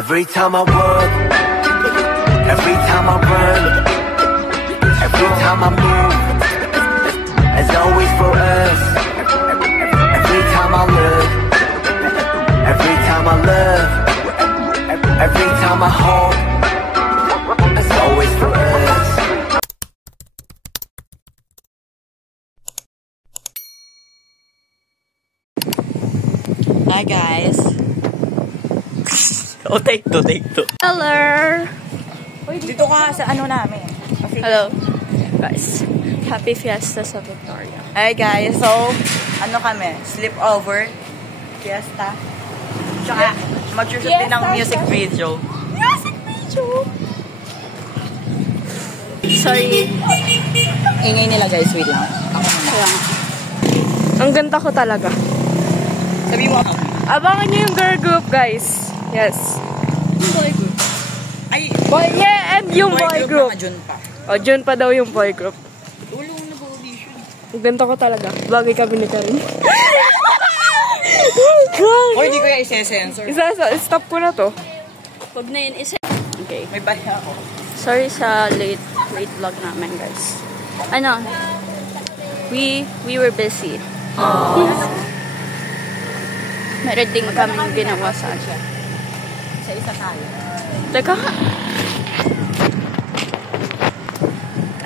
Every time I work, every time I run, every time I move, it's always for us. Every time I look, every time I love, every time I hope, it's always for us. Hi guys. Oh, take two. Hello. Dito ka sa ano namin. Hello. Guys, happy fiesta sa Victoria. Hi guys. So, ano kami? Sleepover. Fiesta. Tsaka, mag-shoot din ng music video. Sorry. Ingay nila guys. Wait lang. Ako muna. Ang ganda ko talaga. Sabi mo ako. Abangan nyo yung girl group, guys. Yes. Yung boy group. Ay, Yeah, and yung boy group. June pa. O, June pa daw yung boy group. Tulong na audition. Ang ganda ko talaga. Bagay kami ni Karin. O, hindi ko yung isa-sensor. Stop ko na to. Huwag na yun isa. Okay. May baya ako. Sorry sa late vlog namin, guys. Ano? We were busy. Meron din kami ginawa sa akin. Isa tayo. Teka.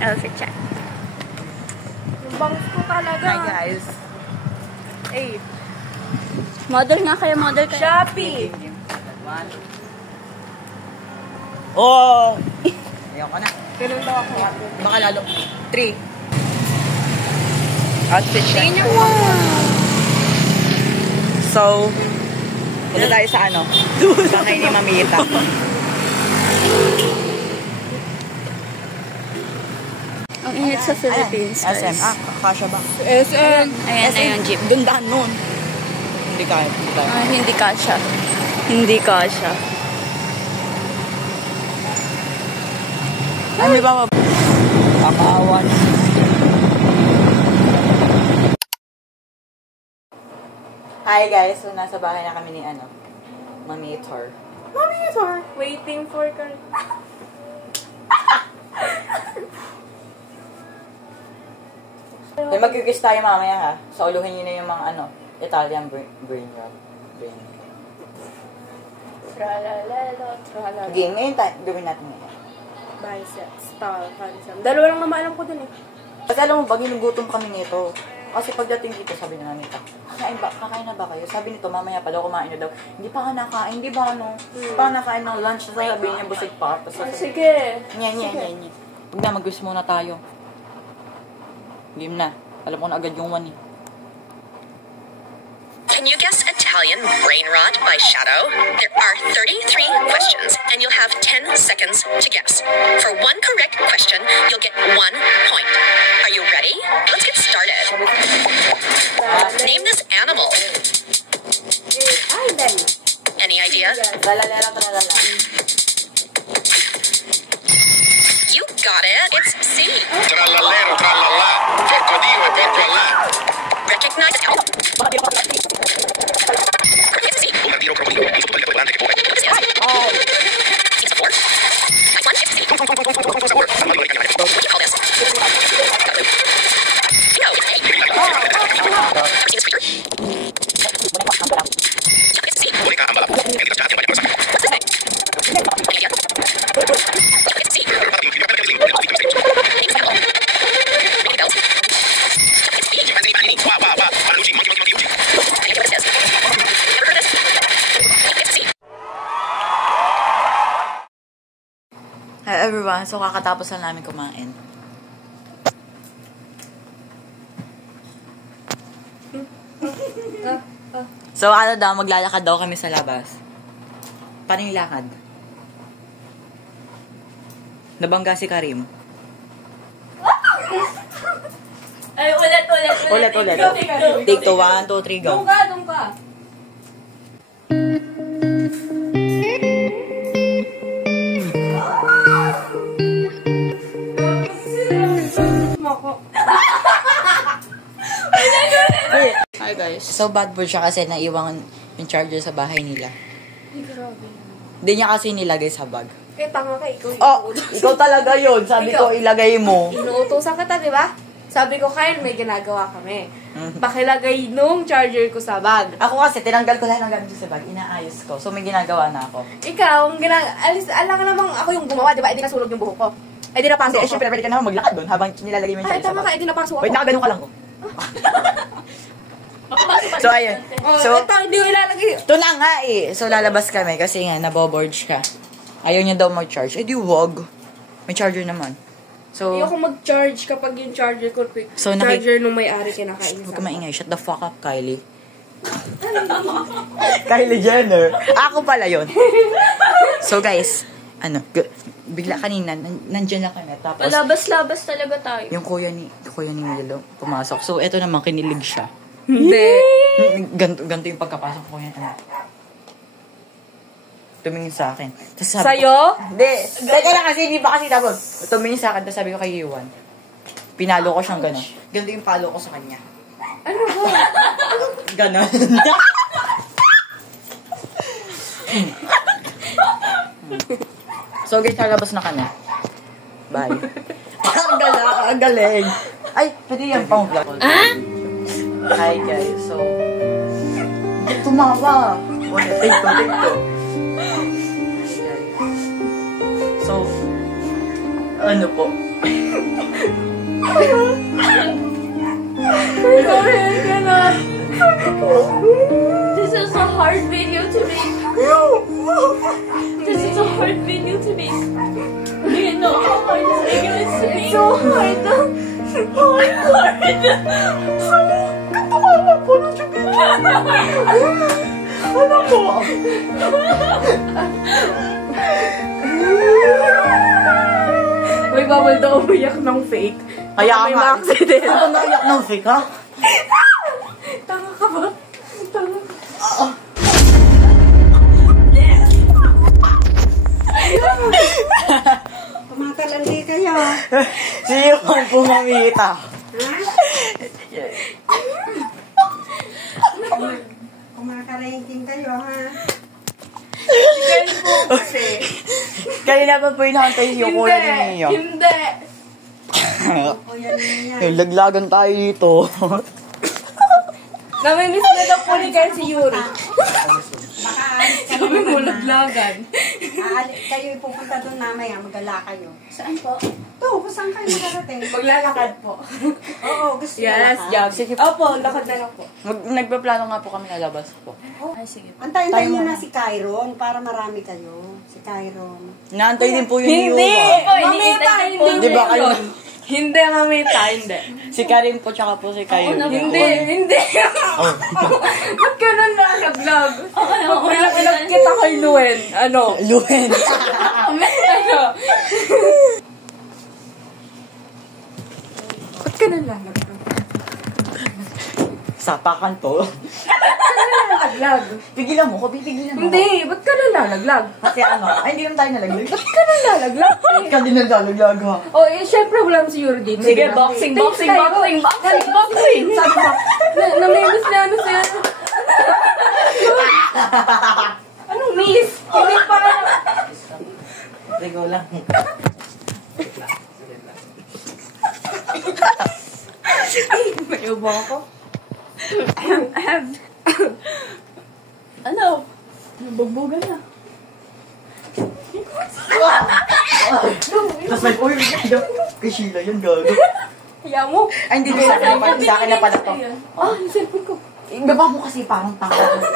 Outfit check. Yung bangs ko talaga. Hi guys. Hey. Model nga kayo, model kayo. Shopee. Oh! Ayoko na. Ganun daw ako. Baka lalo. 3. Outfit check. So, punta tayo sa ano? Bahay ni Mamita. Ang init sa Philippines, guys. SM. Kasha ba? SM. Ayan na yung jeep. Gandaan nun. Hindi kaya. Hindi kasha. Hindi kasha. Ay, may ba Pakawan. Hi guys, so nasa bahay na kami ni ano, Mami Tor. Waiting for Karin. May mag-kiss tayo mamaya ha. So uluhin nyo na yung mga ano, Italian brain rub. Tralalelo, tralala. Game ngayon tayo, gawin natin ngayon. Biceps, calcium. Dalawa lang naman alam ko dun eh. Kasi alam mo ba, ginugutom kami nito. Kasi pagdating dito, sabi na nito, kakain na ba kayo? Sabi nito, mamaya pa daw, kumain na daw. Hindi pa ka nakain, di ba ano? Hindi pa ka nakain ng lunch. Sabi niya, busog pa. Sige. Nye. Huwag na, mag-wish muna tayo. Game na. Alam ko na agad yung one eh. Can you guess Italian brain rot by shadow? There are 33 questions, and you'll have 10 seconds to guess. For one correct question, you'll get 1 point. Are you ready? Let's get started. Name this animal. Any idea? Tralala. You got it. It's C. Trallallero, trallallà, porco Dio e porco Allah. Recognize. It's C. Bombardino crocodilo, un sottotagliato volante che può Seems a 4. Next one. It's C. Armadio di canale. What do you call this? No, it's A. Ever seen a speaker? It's C. Boneka ambala. Entra chat e vai a pasar. What's this thing? Any idea? It's C. Name this animal. Ring the bells. It's B. Panini, Panucci, monkey. Any idea what this is? Never heard of this? It's C. Hi everyone, so kakatapos na namin kumain. So ano daw, maglalakad daw kami sa labas. Paano yung lakad? Nabangga si Karim. Ay, ulit. Ulit. Take to 1, 2, 3, go. Doon ka. Hi guys. So bad boy siya kasi naiwan yung charger sa bahay nila. Ay, grabe. Hindi niya kasi nilagay sa bag. Eh, tama ka, ikaw. Oh, ikaw talaga yun. Sabi ko, ilagay mo. Inuutosan kita, di ba? Sabi ko, Kyle, may ginagawa kami. Pakilagay nung charger ko sa bag. Ako kasi, tinanggal ko lahat ng gamit ko sa bag. Inaayos ko. So, may ginagawa na ako. Ikaw, alam ka namang ako yung gumawa, di ba? Eh, di nasunog yung buhok ko. Eh, di napasok Hindi, ko. syempre, pwede ka naman maglakad doon habang nilalagay mo yung Ay, charger sa tama bag. ka, eh, di napasok ako. Wait, nakaganon ka lang ko. So, ayun. Oh, So, ito, hindi ko ilalagay. ito na nga eh. So, lalabas kami kasi nga, naboboard ka. Ayaw niya daw mag-charge. Eh, di wag. May charger naman. So, Ayoko mag-charge kapag yung charger ko, So, charger nung may-ari kinakain huwag sa ka maingay. Shut the fuck up, Kylie. Kylie Jenner. Ako pala yun. So, guys, bigla kanina, nandiyan na kami. Tapos, Labas-labas talaga tayo. yung kuya ni Milo pumasok. So, eto naman, kinilig siya. Hindi. Ganto yung pagkapasok ko yan. Tumingin sa akin. Tapos sabi Sa'yo? ko, hindi. Teka lang kasi, hindi pa kasi tapos. Tumingin sa akin, tapos sabi ko kay Yuan. Pinalo ko siyang gano'n. Ganto yung palo ko sa kanya. Ano ba? Gano'n. So, guys, lalabas na kami. Bye. Ang galing. Ay, pwede yan pang vlog. Hi, guys. So, hindi tumawa. Take to. So, ano po? This is a hard video to make. This is a hard video to make. Do you know how hard this video is to make? So hard. Katawa po na siya. Ano po? May bawal daw umiyak ng fake. Kaya may nga. ma-accident. Ano naiyak ng fake, ha? Tanga ka ba? Tanga ka. Tumatalandi kayo. Si Yuan pumamita. Kumakarenting kayo, ha? Kanina pa po inahantay yung kuya ni Mia. Hindi. Kuya niya. Laglagan tayo dito. Namimiss na daw po ni Kyle si Yuri. Baka aalis ka Sabi mo, naman. naglagan. Kayo pupunta doon mamaya, magala kayo. Saan po? To, kung saan kayo magarating? Maglalakad po. Oo, gusto mo Yes, lakad? jog. Sige. Opo, lakad na lang po. Nagpaplano nga po kami lalabas po. Ay, sige. Antayin nyo na si Kyron para marami kayo. Si Kyron. Naantay din po yun ni Hindi! Yuan. Mamita, hindi. Di ba kayo? Hindi, mamita, hindi. Si Karin po, tsaka po si Kayo. Hindi. Ba't ka nang nalaglag? Pag-ilag kita kay Luen. Ano? Luen. Ano? Ba't ka nang nalaglag? Sapakan to. Nalaglag? Pigilan mo ko, pipigilan mo. Hindi, ba't ka nang nalaglag? Kasi ay hindi naman tayo nalaglag. Ba't ka nang nalaglag? Ikaw din nalaglag ha. Oh, eh, syempre wala si Yuri din. Sige, Diba? boxing. Sabi mo, namimiss na ano siya. Anong miss? Hindi pa. Ligo lang. May ubo ako. Ano? Nabugbugan na. Tapos may, uy, kay Sheila yun, gago. Kaya mo. Ay, hindi sa akin na pala to. Yung cellphone ko. Baba mo kasi parang tao.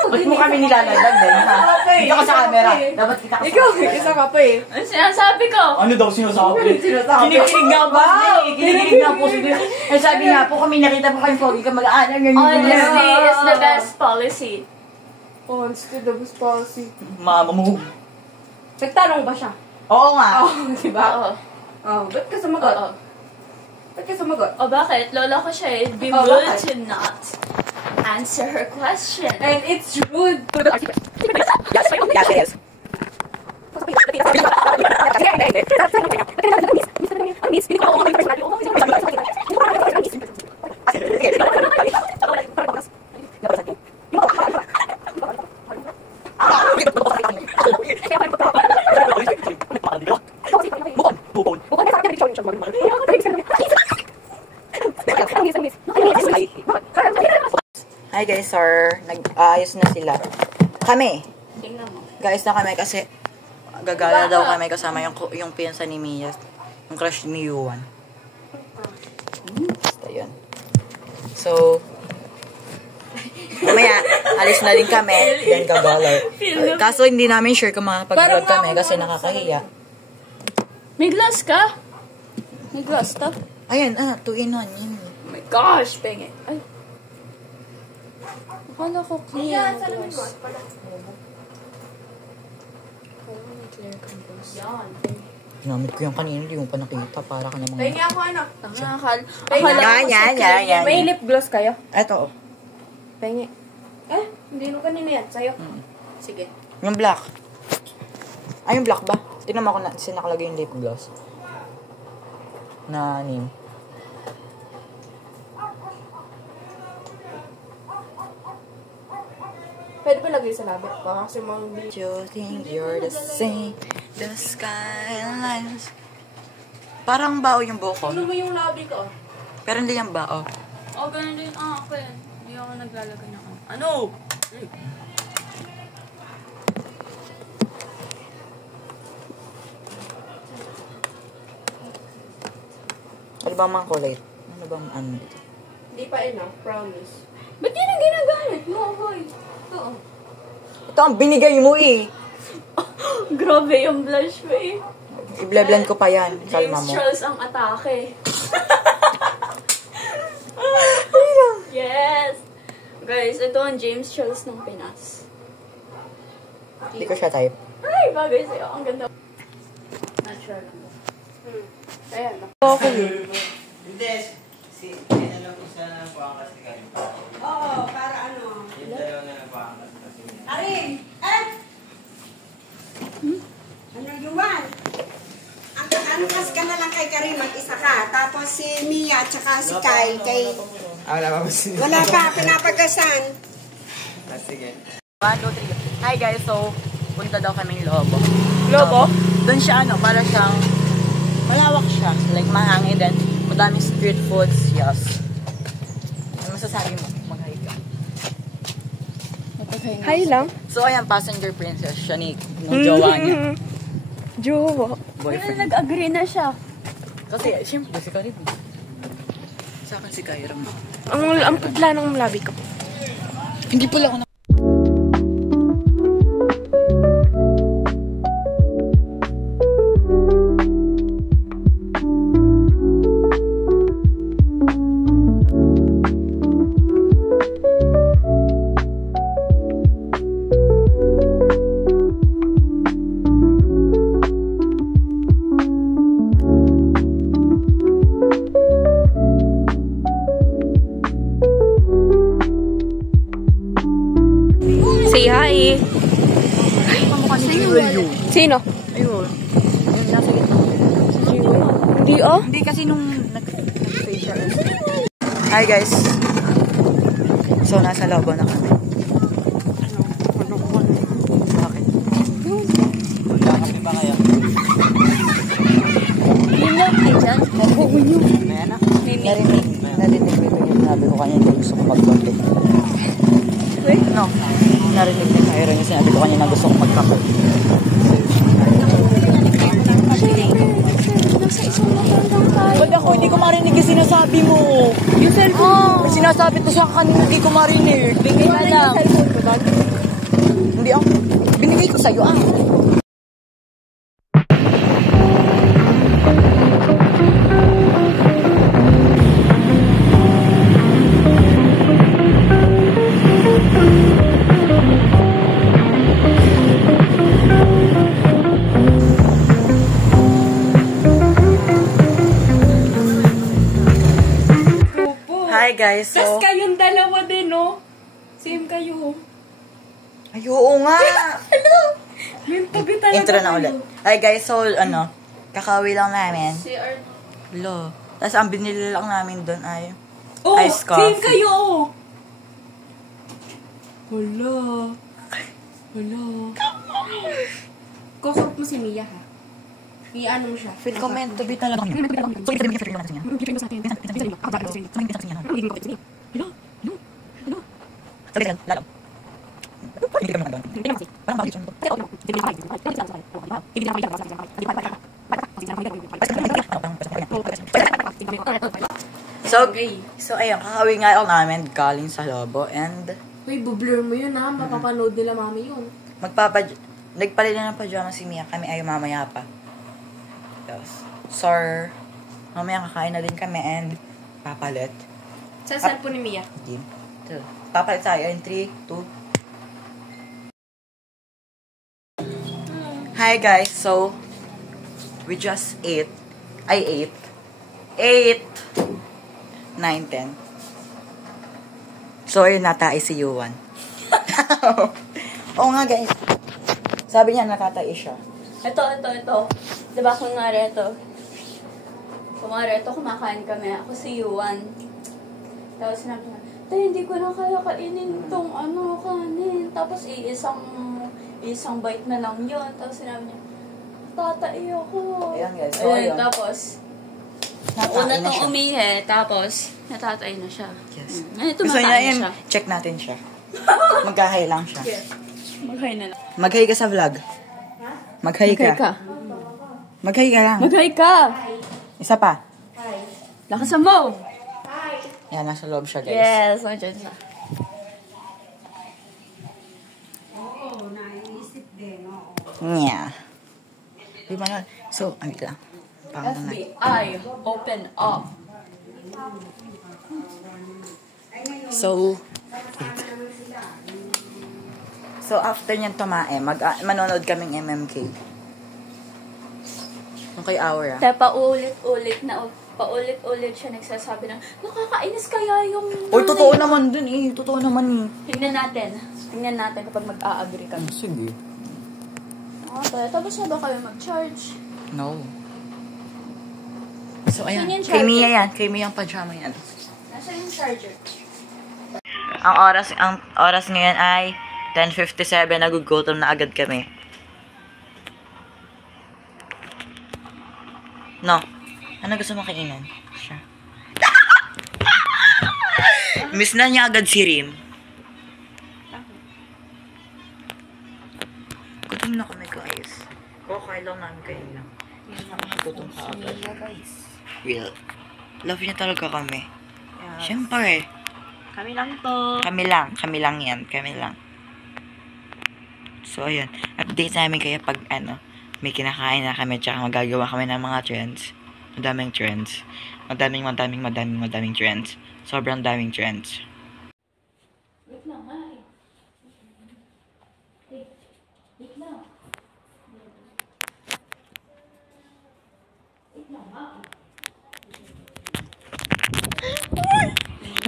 Ba't mo kami nilalagdag din, ha? Dito ka sa camera. Dapat kita ka sa Ikaw, camera. isa ka pa eh. Ano sinasabi ko? Ano daw sinasabi? Sinasabi. Kinikilig nga po sila eh. Kinikilig nga po sila. Ay sabi nga po kami nakita po kayong pogi ka mag-aanang ganyan. Honesty is the best policy. Honesty, the best policy. Mama mo. Nagtanong ba siya? Oo nga. Diba? Oo. Oh, ba't ka sumagot? Oo. Ba't ka sumagot? O bakit? Lola ko siya eh. Be Oh, rude bakit? to not answer her question. And it's rude to the... Yes, it is. Hi guys, sir. Nag-aayos na sila. Kami. Tingnan mo. Guys na kami kasi gagala daw kami kasama yung piyansa ni Mia. Yung crush ni Yuan. Basta yun. So, mamaya, alis na din kami. Yan gagala. Kaso hindi namin sure kung makapag-vlog kami kasi nakakahiya. May glass ka? May glass ka? Ayan, 2-in-1. Yun. Oh my gosh, penge. Ay. Akala ko clear. Ayan, salamin mo. Ginamit ko yung kanina, hindi mo pa nakita. Para ka namang... Pahingin ako ano? Yan. May lip gloss kayo? Eto. Pahingin. Hindi nung kanina yan. Sa'yo. Sige. Yung black. Yung black ba? Tignan mo ako na sinakalagay yung lip gloss. Na name. Pwede ba lagay sa labi? Baka kasi mga You think you're the same, the skylines. Parang bao yung buhok ko. Ano ba yung labi ko? Pero hindi yung bao. Oh, ganun din. Ako yan. Hindi ako naglalagay ng ano? Ano ba ang kulay? Ano ba ang ano dito? Hindi pa enough, promise. Ba't yun ang ginagamit mo, boy? Ito. Ito ang binigay mo eh. Grabe yung blush mo eh. I-blend ko pa yan. Kalma James mo. Charles ang atake. Yes! Guys, ito ang James Charles ng Pinas. Hindi ko siya type. Ay, bagay sa'yo. Ang ganda. Natural lang. Ayan. Hindi. Yan na lang po sa pangkas ni Karin. Oo, para ano. Yung dalawa na lang pangkas kasi niya. Arin! Ano Yuan? Ang kas ka na lang kay Karin, mag-isa ka. Tapos si Mia at saka si Kyle kay... Wala pa po siya. Wala pa, pinapagasan. Sige. 1, 2, 3. Hi guys, so punta daw kaming Lobo. Lobo? Doon siya para siyang malawak siya. Like mahangin din. Madaming street foods. Yes. Ano masasabi mo? Mag-hi ka. Hi lang. So ayan, passenger princess siya ni nung jowa niya. Jowa. Boyfriend. Nag-agree na siya. Kasi siyempre si Karin. Sa akin si Kyra. Ang putla ng labi ko. Hindi pala ako na... Say hi. Kamukha ni Jewel yun. Sino? Ayun. Yung nasa gitna. Hindi oh. Hindi kasi nung nag-facial. Hi guys. So nasa Lobo na kami. Bakit? Magkakape ba kayo? Ayan na. Narinig ko yung sinabi ko kanya na gusto ko mag-content. No. Narinig ni Kyra yung sinabi ko kanya na gusto ko mag-kape. Ba't ako hindi ko marinig yung sinasabi mo? Yung cellphone. Sinasabi ko sa kanina hindi ko marinig. Bigay ka lang. Yung cellphone ko ba? Hindi ako. Binigay ko sa'yo Hi guys, so... Tas kayong dalawa din, no? Same kayo. Ay, oo nga. May tabi talaga Intro na kayo. ulit. Hi guys, so kakawi lang namin. Si Art. Lo. Tapos ang binili lang namin doon ay Oh, iced coffee. same kayo. Hala. Hala. Kukurap mo si Mia, ha? I-ano mo siya. Feel ko meant to be talaga. So, ito yung natin niya. Sabi yan, lalo. Hindi kami nagandun. Parang bakit siya. So ayun, kakawin nga ako namin galing sa Lobo and Uy, bublur mo yun ha. Mapapanood nila mami yun. nagpalit na ng pajama si Mia. Kami ay mamaya pa. Yes. Sir, mamaya kakain na din kami and papalit. Sa cellphone ni Mia. Game. So, papalit tayo in 3, 2. Hi guys, so we just ate. I ate 9, 10. So ayun, natai si Yuan. Oo nga guys. Sabi niya natatai siya. Ito. Diba kunwari ito? Kunwari ito, kumakain kami. Ako si Yuan. Tapos sinabi niya, tayo hindi ko na kaya kainin itong kanin. Tapos isang bite na lang yun. Tapos sinabi niya, tatai ako. Ayan guys, so ayun. Tapos, Natai una na tong siya. umihi, tapos natatay na siya. Yes. Ito Gusto niya makain yun, siya. check natin siya. Magkahay lang siya. Maghay na lang. Maghay ka sa vlog. Maghay ka. Maghay ka lang. Maghay ka! Isa pa. Lakasan mo! Yan, nasa loob siya guys. Yes, nandiyan siya. Oo, naiisip din, oo. Yeah. Di ba na? So, ang lang. Pangalan na. FBI, open up. So after niyan tumae, manonood kaming MMK. Nung kay Aura. Kaya paulit-ulit siya nagsasabi na, nakakainis kaya yung Uy, totoo naman dun eh. Totoo naman eh. Tingnan natin kapag mag-a-agree kami. Sige. Tapos na ba kayo mag-charge? No. So ayan. Saan yung Kay charger? Mia yan. Kay Mia ang pajama yan. Nasa yung charger? Ang oras ngayon ay 10:57. Nagugutom na agad kami. No. Ano gusto mo kainin? Siya. Miss na niya agad si Rim. Gutom na kami guys. Okay lang namin kayo lang. Gutom ka agad. Real. Love niya talaga kami. Siyempre. Kami lang to. Kami lang yan. Kami lang. So, ayun. Update namin kayo pag, may kinakain na kami, tsaka magagawa kami ng mga trends. Madaming trends. Madaming trends. Sobrang daming trends. Wait lang, hi. Wait lang.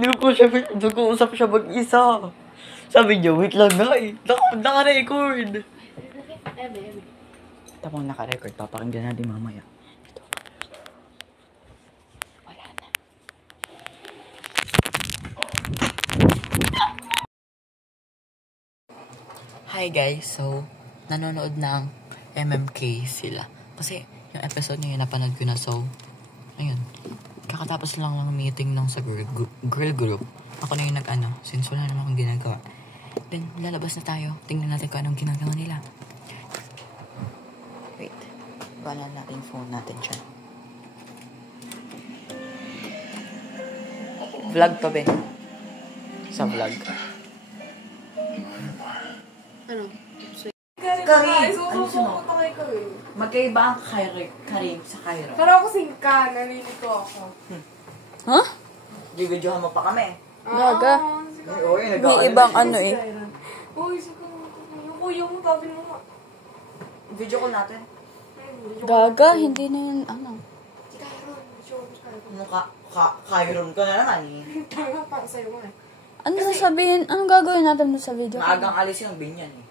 Nag-uusap siya mag-isa. Sabi niya, wait lang nga eh. Naka-record. Tapos naka-record, papakinggan natin mamaya. Ito. Wala na. Hi guys, so nanonood ng MMK sila. Kasi yung episode na yun napanood ko na, so ayun. Kakatapos lang ng meeting ng sa girl group. Ako na yung since wala naman akong ginagawa. Then, lalabas na tayo. Tingnan natin kung anong ginagawa nila. Wait. Banan natin phone natin siya. Vlog to, Ben. Sa vlog. Ano? Karim! Ano mo? Magkaiba ang Karim sa Kyra. Pero ako singka, nalilito ako. Huh? Di-videohan mo pa kami. Gaga. May May ibang Uy, sika. Yung kuya mo, sabi mo nga. Video call natin. Gaga, hindi na yun, Si Kyron. Mukha, Kyron ka na naman eh. Tama pa, sa'yo mo eh. Ano sasabihin? Anong gagawin natin sa video? Maagang alisin ang binyan eh.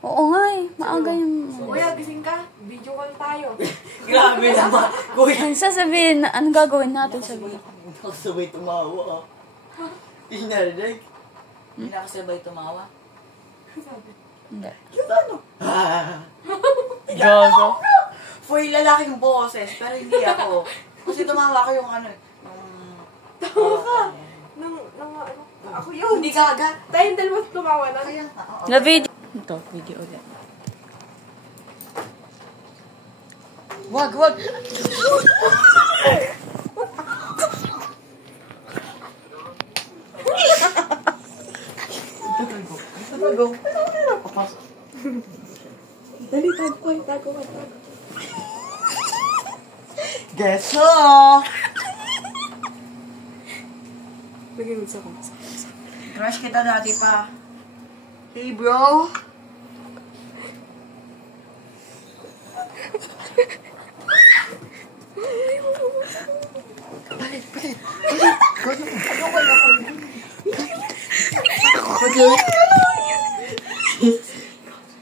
Oo nga eh. Maaga yung... Kuya, gising ka. Video call tayo. Grabe naman. Kuya. Ano sasabihin? Anong gagawin natin sa video? Nakasabay tumawa ah. Hindi narinig. Hindi nakasabay tumawa. Hindi. Yung ano? Gaga. For lalaking boses, pero hindi ako. Kasi tumawa ko yung Tawa ka. Nang ano? Ako yun. Hindi gaga. Tayong dalawa tumawa na. Na video. Ito, video ulit. Wag! Go. Dali, tago ka. Guess who? Lagyan mo sa ko. Crush kita dati pa. Hey, bro.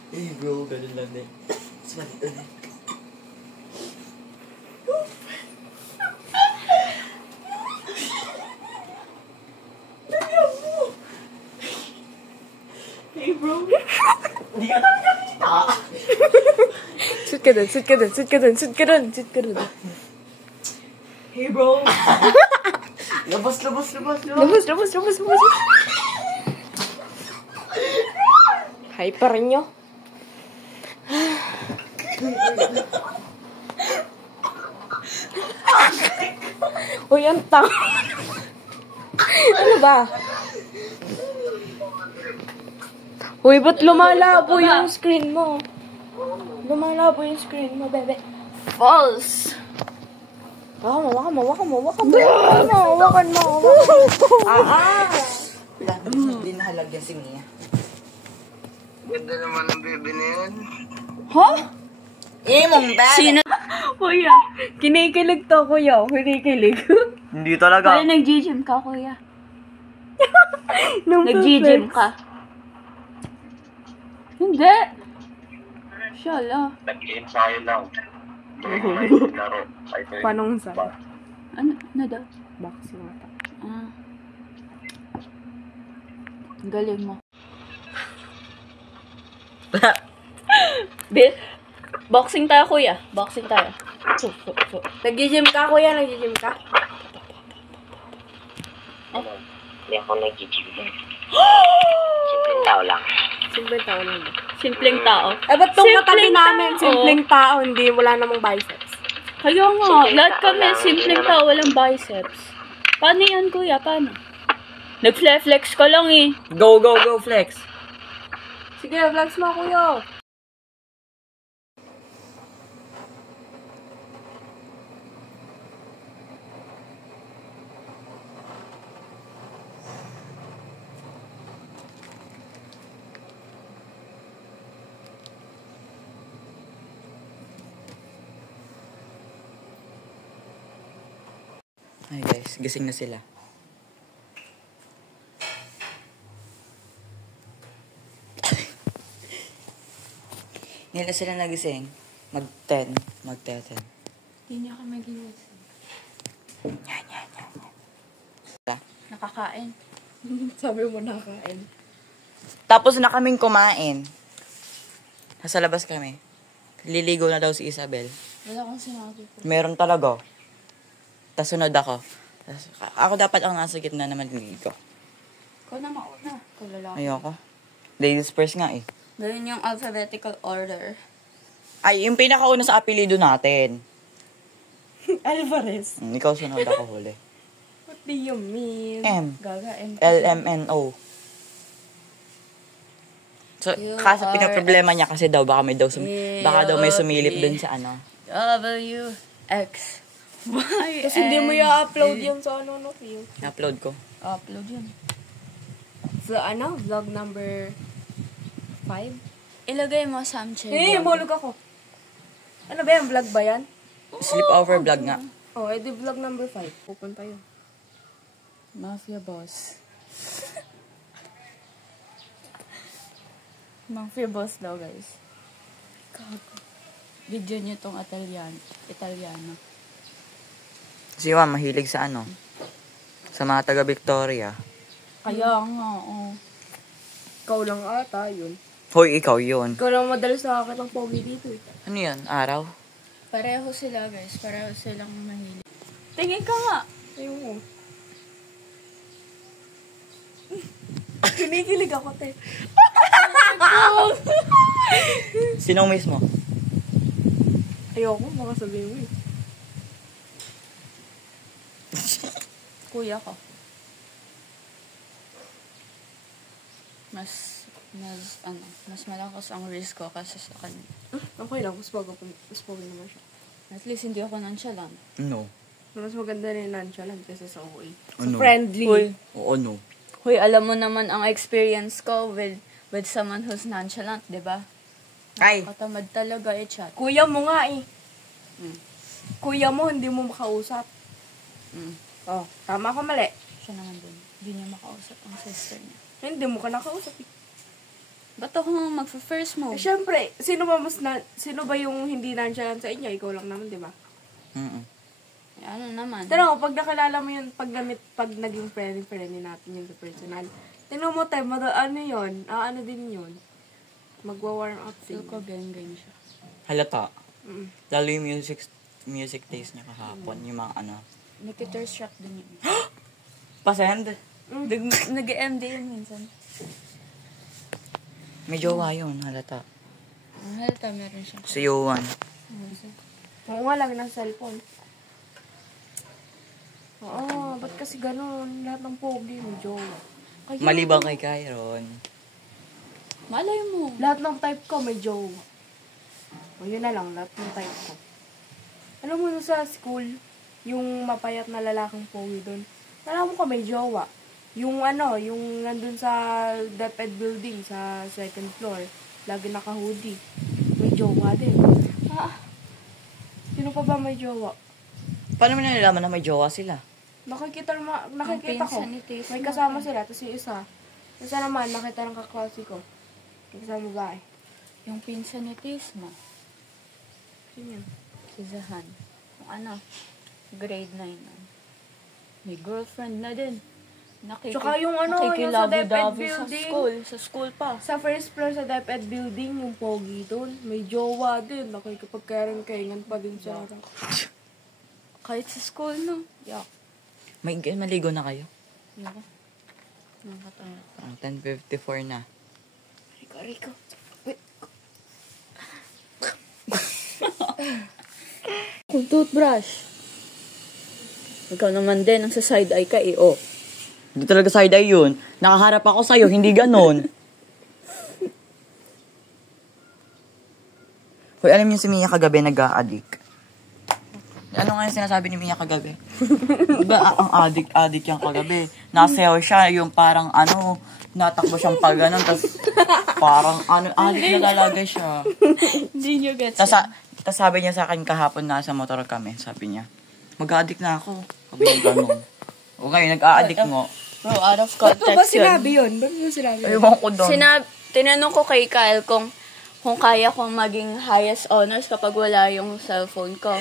Hey, bro. Ganun lang din. Smalit ulit. Hey, bro. Hindi ka talaga kita. Sit ka dun. Hey, bro. Labas. Labas. Hi pa rin nyo. Uy, ang tang. Ano ba? Uy, ba't lumalabo yung screen mo? Bebe. False! Wakan mo. Hindi nahalagyan si Mia. Ganda naman ang baby na yan. Huh? Imong bebe. Sino? Kuya, kinikilig to, kuya. Kinikilig. Hindi talaga. Kaya nag-gym ka, kuya. Nag-gym ka. Hindi. Shala. Nag-ensayo lang. Laro. Paano sa? Ano daw? Boxing ata. Ah. Ang galing mo. Boxing tayo, kuya. Boxing tayo. Nag-gym ka, kuya? Nag-gym ka? Hindi ako nag-gym. Simpleng tao lang. Simpleng tao lang ba? Simpleng tao. Eh, ba't itong Simpleng katabi namin? tao. Simpleng tao, hindi, wala namang biceps. Kaya nga, lahat kami simpleng tao, walang biceps. Paano yan, kuya? Paano? Nag-flex ka lang eh. Go, flex. Sige, vlogs mo, kuya. Ay guys, gising na sila. Ngayon na sila nagising. Mag-10. Hindi niya kami ginising. Nakakain. Sabi mo nakain. Tapos na kaming kumain. Nasa labas kami. Liligo na daw si Isabel. Wala kang sinabi ko. Meron talaga. Tapos sunod ako. Ako dapat ang nasa gitna naman ligo. Ikaw na mauna. Ikaw lalaki. Ayoko. Ladies first nga eh. Gawin yung alphabetical order. Ay, yung pinakauna sa apelido natin. Alvarez. Ikaw sunod ako huli. What do you mean? M. Gaga, M. LMNO. So, You kaso are pinaproblema niya kasi daw baka may sumilip dun sa ano. W, X, Y, Tapos hindi mo i-upload yun sa ano, view. Upload ko. Upload yun. Vlog number 5? Ilagay mo Samche. Bulog ako. Ano ba yan? Vlog ba yan? Sleepover vlog nga. Oh, edi vlog number 5. Pupunta yun. Mafia boss. Mafia boss daw, guys. Kago. Video niyo tong Italiano. Si Juan, mahilig sa ano? Sa mga taga Victoria. Kaya nga, oh. Ikaw lang ata, yun. Hoy, ikaw yun. Ikaw lang madalas nakakita ng pogi dito eh. Ano yun? Araw? Pareho sila, guys. Pareho silang mahilig. Tingin ka nga. Ayun mo. Kinikilig ako, te. Sinong miss mo? Ayoko, baka sabihin mo eh. Kuya ko. Mas malakas ang risk ko kasi sa kanya. Okay lang, mas bago naman siya. At least hindi ako nonchalant. No. Mas maganda rin nonchalant kasi sa OA. Ano? Friendly. Hoy. Oo, no. Hoy, alam mo naman ang experience ko with someone who's nonchalant, di ba? Ay! Katamad talaga i-chat. Kuya mo nga eh. Kuya mo, hindi mo makausap. Oh, tama ko mali. Siya naman din. Hindi niya makausap ang sister niya. Hindi mo ka nakausap eh. Ba't ako mag-first move? Siyempre, sino ba yung hindi nonchalant sa inyo? Ikaw lang naman, di ba? Ano naman? Pero pag nakilala mo yun, pag naging friendly natin yun sa personal, tingnan mo tayo, ano yun? Ano din yun? Magwa-warm up Feel din. ko gang siya. Halata. Lalo yung music taste niya kahapon. Yung mga ano. Nakiters shock din yun. Pasend? Nag-MD yun minsan. May jowa yun, halata. Ang halata meron siya. Si Yowan. Oo nga lang, nasa cellphone. Oo, ba't kasi ganun? Lahat ng pogi mo, jowa. Maliban kay Kyron. Malay mo. Lahat ng type ko may jowa. O yun na lang, lahat ng type ko. Alam mo sa school, yung mapayat na lalaking pogi doon, alam mo ko may jowa. Yung yung nandun sa DepEd building, sa second floor, lagi naka-hoodie. May jowa din. Sino pa ba may jowa? Paano mo nalalaman na may jowa sila? Nakikita ko. May kasama sila, tapos yung isa naman, nakita ng kaklase ko. Kasama babae. Yung pinsan ni Tisma. Sino yun? Si Zahan. Yung grade 9 na. May girlfriend na din. Tsaka yung yung sa DepEd building. Sa school pa. Sa first floor sa DepEd building, yung pogi doon, may jowa din. Nakikipagkaringan pa din sa harap. Kahit sa school, no? Yeah. Maligo na kayo? Yoko. Nakatanga. 10:54 na. Rico. Kung toothbrush. Ikaw naman din, ang sa side eye ka oh. Hindi talaga side eye yun. Nakaharap ako sa'yo, hindi ganon. Hoy, alam niyo si Mia kagabi nag-a-addict. Ano nga yung sinasabi ni Mia kagabi? Diba, ang addict yung kagabi. Nasayaw siya, yung parang natakbo siyang pag ganon, tas parang addict na talaga siya. Hindi nyo gets Tas sabi niya sa akin kahapon, nasa motor kami, sabi niya, mag-a-addict na ako. Sabi niya ganon. Okay, nag-a-addict mo. Bro, out of context Ba't ba sinabi yun? Ayun ko doon. Tinanong ko kay Kyle kung kaya kong maging highest honors kapag wala yung cellphone ko.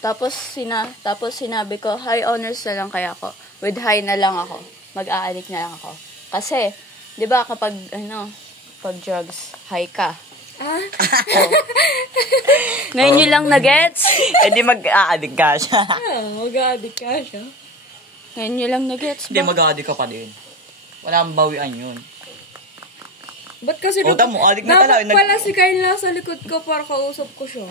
Tapos sinabi ko, high honors na lang kaya ako. With high na lang ako. Mag-a-addict na lang ako. Kasi, di ba kapag, pag drugs, high ka. Oh. Ngayon nyo lang na-gets? Di mag-a-addict ka siya. Mag-a-addict ka siya. Ngayon nyo lang na-gets ba? Hindi, mag-a-addict ka pa din. Wala kang bawian yun. Ba't kasi mo, addict na talaga. dapat pala si Kyle nasa likod ko para kausap ko siya.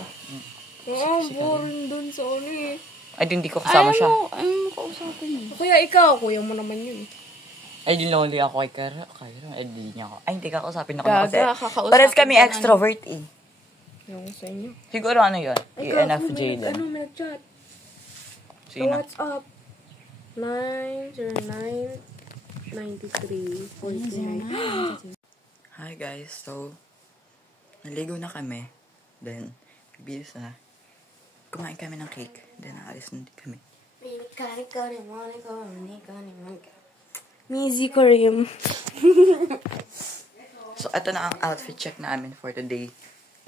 Oo, boring dun sa eh. Ay, hindi ko kasama siya. Ayaw mo kausapin yun. Kuya, ikaw. Kuya mo naman yun. Ay, di lonely ako kay Kara. Ay, di niya ako. Ay, hindi ka kausapin ako. Gaga, kakausapin Parehas kami ka extrovert eh. Yung sa inyo. Siguro yun? ENFJ din. May nag-chat? Sino? What's up? 909-93-49. Hi guys, so naligo na kami. Then, bis na. Kumain kami ng cake. Then, naalis na din kami. Mizi Korean. So, ito na ang outfit check namin for today.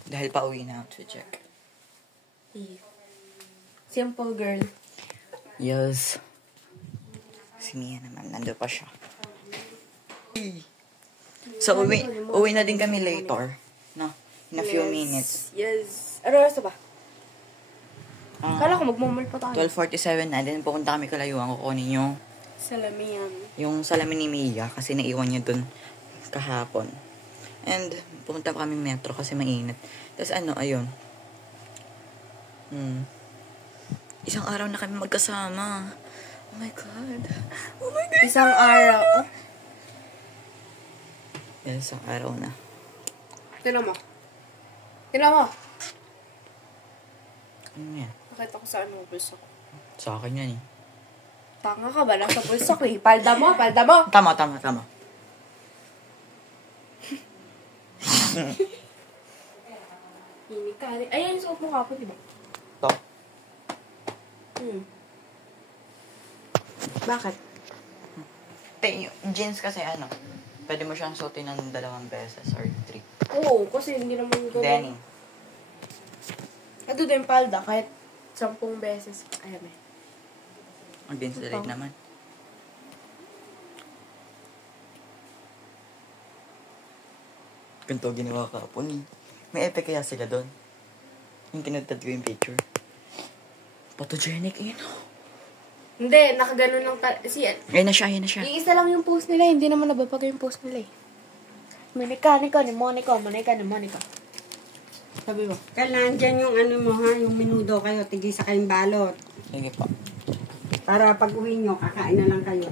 Dahil pauwi na outfit check. Simple girl. Yes. Si Mia naman, nando pa siya. So, uwi na din kami later. No? In a few minutes. Yes. Ano oras na ba? Kala ko magmumul pa tayo. 12:47 na. Then, pupunta kami kalayuan. Kukunin yung Salamin. Yung salamin ni Mia kasi naiwan niya dun kahapon. And pumunta pa kami metro kasi mainit. Tapos ayun. Isang araw na kami magkasama. Oh my God. Oh my God. Isang araw. Yan, isang araw na. Tignan mo. Tignan mo. Ano yan? Nakita ko saan mo bulsa ko. Sa akin yan eh. Tanga ka ba? Nasa bulsa ko eh. Palda mo. Tama. Hindi ka. Ayan, suot mo kapon, di ba? Ito. Bakit? Yung jeans kasi pwede mo siyang suotin ng 2 beses or 3. Oo, kasi hindi naman gano'n. Denim. Ito din palda, kahit 10 beses. Ayan eh. Ang jeans delete naman. Ganito ginawa kahapon eh. May epic kaya sila doon. Yung tinatad ko yung picture. Photogenic Hindi, nakaganon lang Ayun na siya. Yung isa lang yung post nila, hindi naman nababag yung post nila eh. Monica ni Monica. Sabi mo. Kailangan dyan yung mo ha, yung minudo kayo, tigisa kayong balot. Sige po. Para pag uwi nyo, kakain na lang kayo.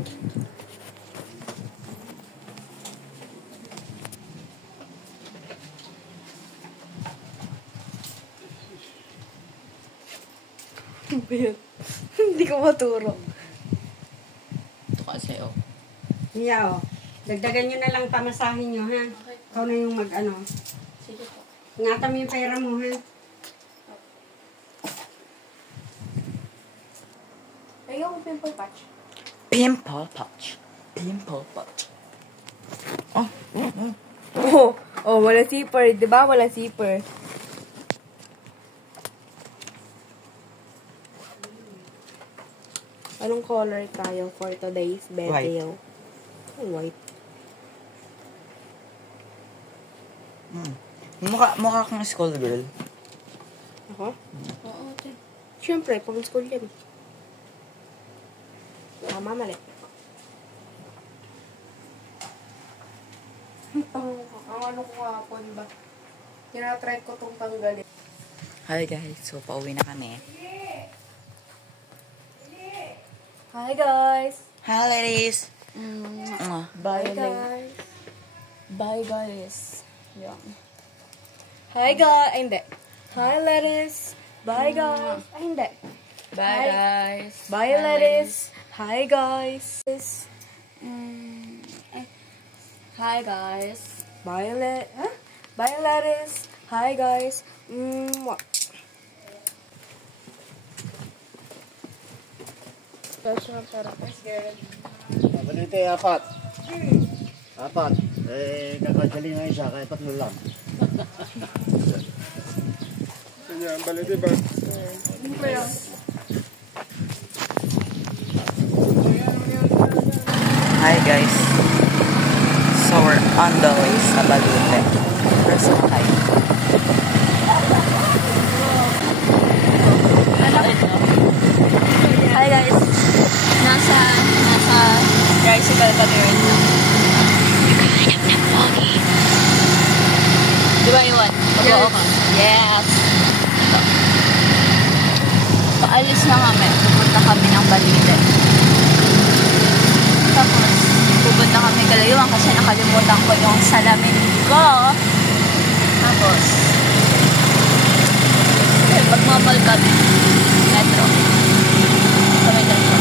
Hindi ko maturo. Ito kasi Iya dagdagan nyo na lang pamasahin nyo ha. Ikaw na yung Sige po. Ingatan mo yung pera mo ha. Ayaw ko pimple patch. Pimple patch. Oh, wala zipper. Diba? Wala zipper. Anong color tayo for today's video? White. Mukha kang school girl. Ako? Oo, te. Siyempre, pang school yan. Tama, mali. Ang ano ko hapon ba? Tinatry ko itong tanggalin. Hi guys, so pauwi na kami. Hi guys! Hi ladies! Bye guys! Bye, guys. Yeah. Hi guys! Ay, hindi. Hi ladies! Bye guys! Ay, hindi. Bye, guys. Bye ladies! Hi guys! Hi, guys. Bye ladies! Hi guys! Balite, 4. 4. Kakagaling na isa, kaya 3 lang. Yan, balite ba? Hi guys. So we're on the way sa Balite. First hi. Hi, guys. Nasa tricycle kami right now. Di ba yun? Mag-oo ka? Yes. Paalis na kami. Pupunta kami ng Balite. Tapos, pupunta kami Kalayuan kasi nakalimutan ko yung salamin ko. Tapos, magmamall kami. Metro. Kami dito.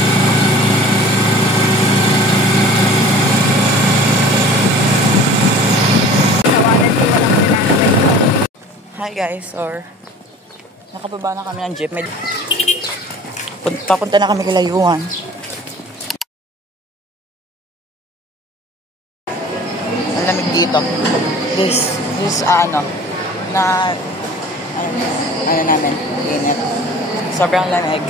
Hi guys, nakababa na kami ng jeep. Papunta na kami Kalayuan. Ang lamig dito. This namin, init. Sobrang lamig.